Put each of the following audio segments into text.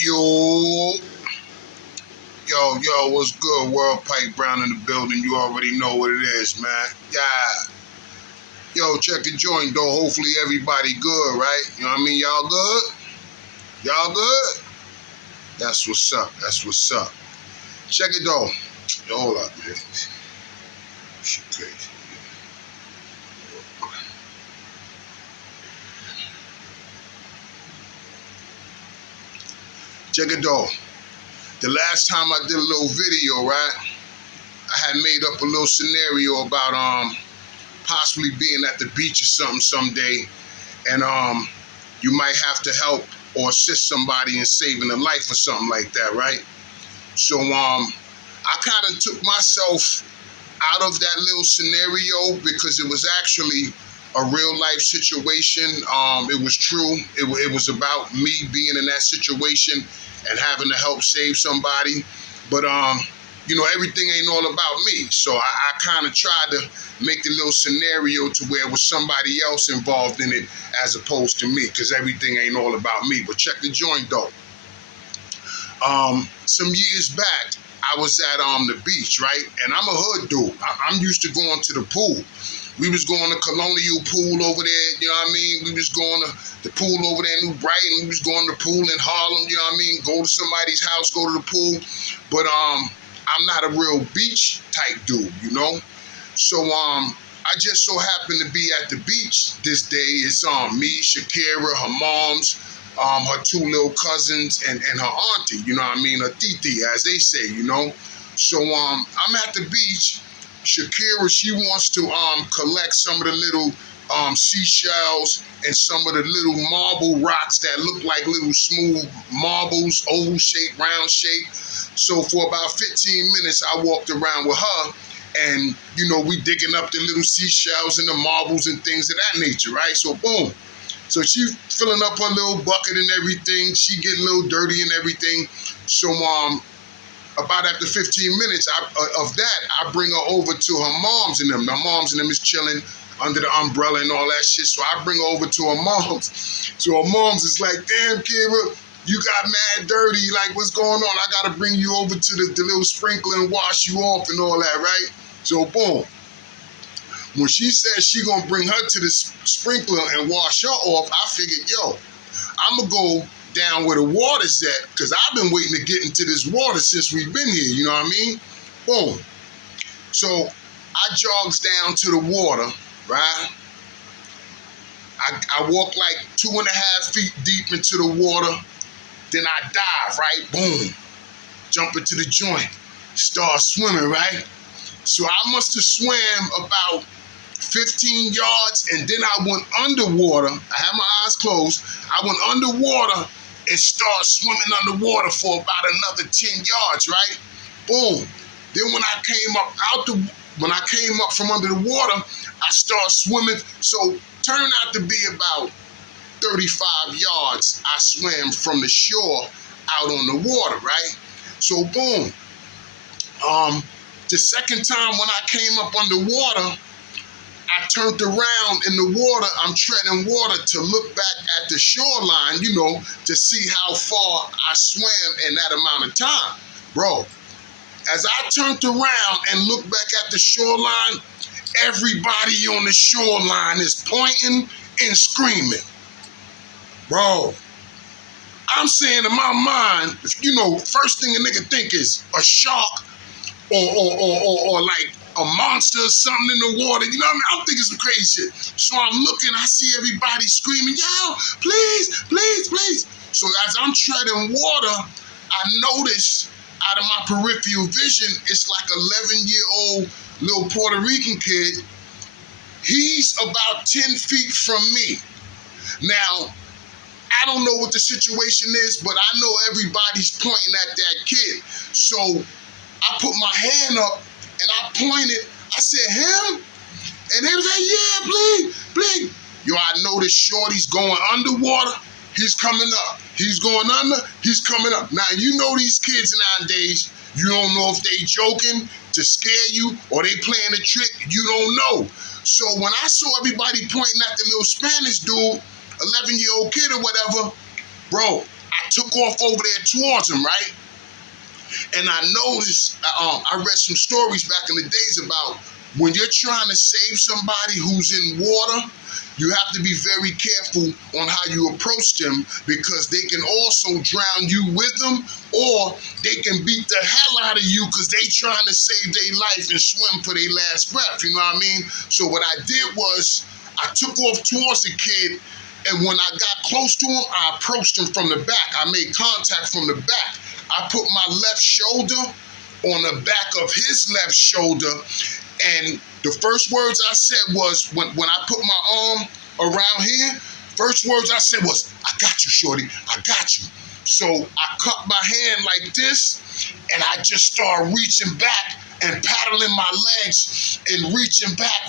Yo, what's good? World Pipe Brown in the building. You already know what it is, man. Yeah. Yo, check the joint, though. Hopefully everybody good, right? You know what I mean? Y'all good? Y'all good? That's what's up. That's what's up. Check it, though. Yo, hold up, man. Shit crazy. Check it, though. The last time I did a little video, right? I had made up a little scenario about possibly being at the beach or something someday, and you might have to help or assist somebody in saving a life or something like that, right? So I kind of took myself out of that little scenario because it was actually a real life situation. It was true. It was about me being in that situation and having to help save somebody. But everything ain't all about me. So I kind of tried to make the little scenario to where it was somebody else involved in it as opposed to me, because everything ain't all about me. But check the joint, though. Some years back, I was at the beach, right? And I'm a hood dude. I'm used to going to the pool. We was going to Colonial Pool over there, you know what I mean? We was going to the pool over there in New Brighton. We was going to the pool in Harlem, you know what I mean? Go to somebody's house, go to the pool. But I'm not a real beach type dude, you know? So I just so happened to be at the beach this day. It's me, Shakira, her moms, her two little cousins, and her auntie, you know what I mean? Her titi, as they say, you know? So I'm at the beach. Shakira, she wants to collect some of the little seashells and some of the little marble rocks that look like little smooth marbles, oval shape, round shape. So for about 15 minutes, I walked around with her, and, we digging up the little seashells and the marbles and things of that nature, right? So boom. So she filling up her little bucket and everything. She getting a little dirty and everything. So about after 15 minutes of that, I bring her over to her moms and them. My moms and them is chilling under the umbrella and all that shit. So I bring her over to her moms. So her moms is like, damn, Kira, you got mad dirty. Like, what's going on? I got to bring you over to the little sprinkler and wash you off and all that, right? So boom. When she said she going to bring her to the sprinkler and wash her off, I figured, yo, I'm going to go down where the water's at, because I've been waiting to get into this water since we've been here, you know what I mean? Boom. So I jogs down to the water, right? I walk like 2.5 feet deep into the water, then I dive, right? Boom. Jump into the joint, start swimming, right? So I must have swam about 15 yards, and then I went underwater. I had my eyes closed. I went underwater and started swimming underwater for about another 10 yards, right? Boom. Then when I came up from under the water, I started swimming. So turned out to be about 35 yards I swam from the shore out on the water, right? So boom. The second time when I came up underwater, I turned around in the water. I'm treading water to look back at the shoreline, to see how far I swam in that amount of time. Bro, as I turned around and looked back at the shoreline, everybody on the shoreline is pointing and screaming. Bro, I'm saying in my mind, first thing a nigga think is a shark or like a monster or something in the water, you know what I mean? I'm thinking some crazy shit. So I'm looking, I see everybody screaming, yo, please, please, please. So as I'm treading water, I notice out of my peripheral vision, it's like 11-year-old little Puerto Rican kid. He's about 10 feet from me. Now, I don't know what the situation is, but I know everybody's pointing at that kid. So I put my hand up and I pointed. I said, him? And they was like, yeah, please, please. Yo, I noticed Shorty's going underwater. He's coming up. He's going under. He's coming up. Now, these kids nowadays, you don't know if they joking to scare you or they playing a trick. You don't know. So when I saw everybody pointing at the little Spanish dude, 11-year-old kid or whatever, bro, I took off over there towards him, right? And I noticed, I read some stories back in the days about when you're trying to save somebody who's in water, you have to be very careful on how you approach them, because they can also drown you with them, or they can beat the hell out of you because they trying to save their life and swim for their last breath, you know what I mean? So what I did was I took off towards the kid, and when I got close to him, I approached him from the back. I made contact from the back. I put my left shoulder on the back of his left shoulder, and the first words I said was, when I put my arm around here, first words I said was, "I got you, shorty, I got you." So I cupped my hand like this, and I just started reaching back and paddling my legs and reaching back.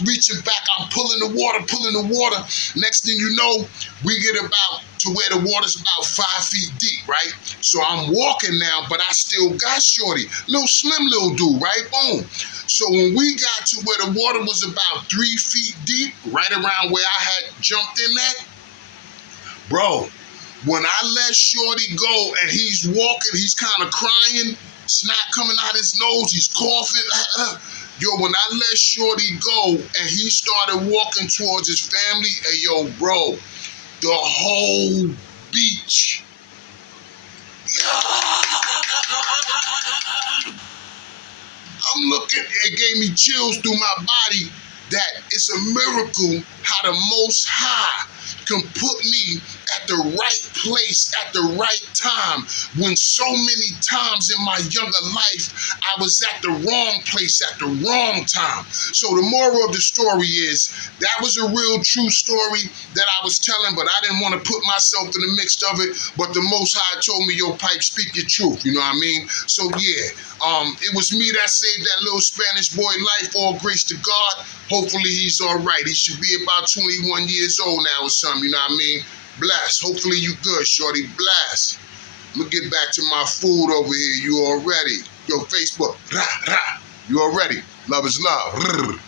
I'm pulling the water. Next thing you know, we get about to where the water's about 5 feet deep, right? So I'm walking now, but I still got shorty. Little slim little dude, right? Boom. So when we got to where the water was about 3 feet deep, right around where I had jumped in at, bro, when I let shorty go and he's walking, he's kind of crying, snot coming out his nose, he's coughing. Yo, when I let shorty go and he started walking towards his family, hey, yo, bro, the whole beach. I'm looking, it gave me chills through my body that it's a miracle how the Most High can put me at the right place at the right time, when so many times in my younger life I was at the wrong place at the wrong time. So the moral of the story is, that was a real true story that I was telling, but I didn't want to put myself in the mix of it. But the Most High told me, yo, Pipe, speak your truth, you know what I mean? So yeah, it was me that saved that little Spanish boy life. All grace to God. Hopefully he's all right. He should be about 21 years old now or something, you know what I mean? Bless. Hopefully you good, shorty. Bless. I'm gonna get back to my food over here. You all ready? Yo, Facebook. Rah, rah. You all ready? Love is love. Rrr.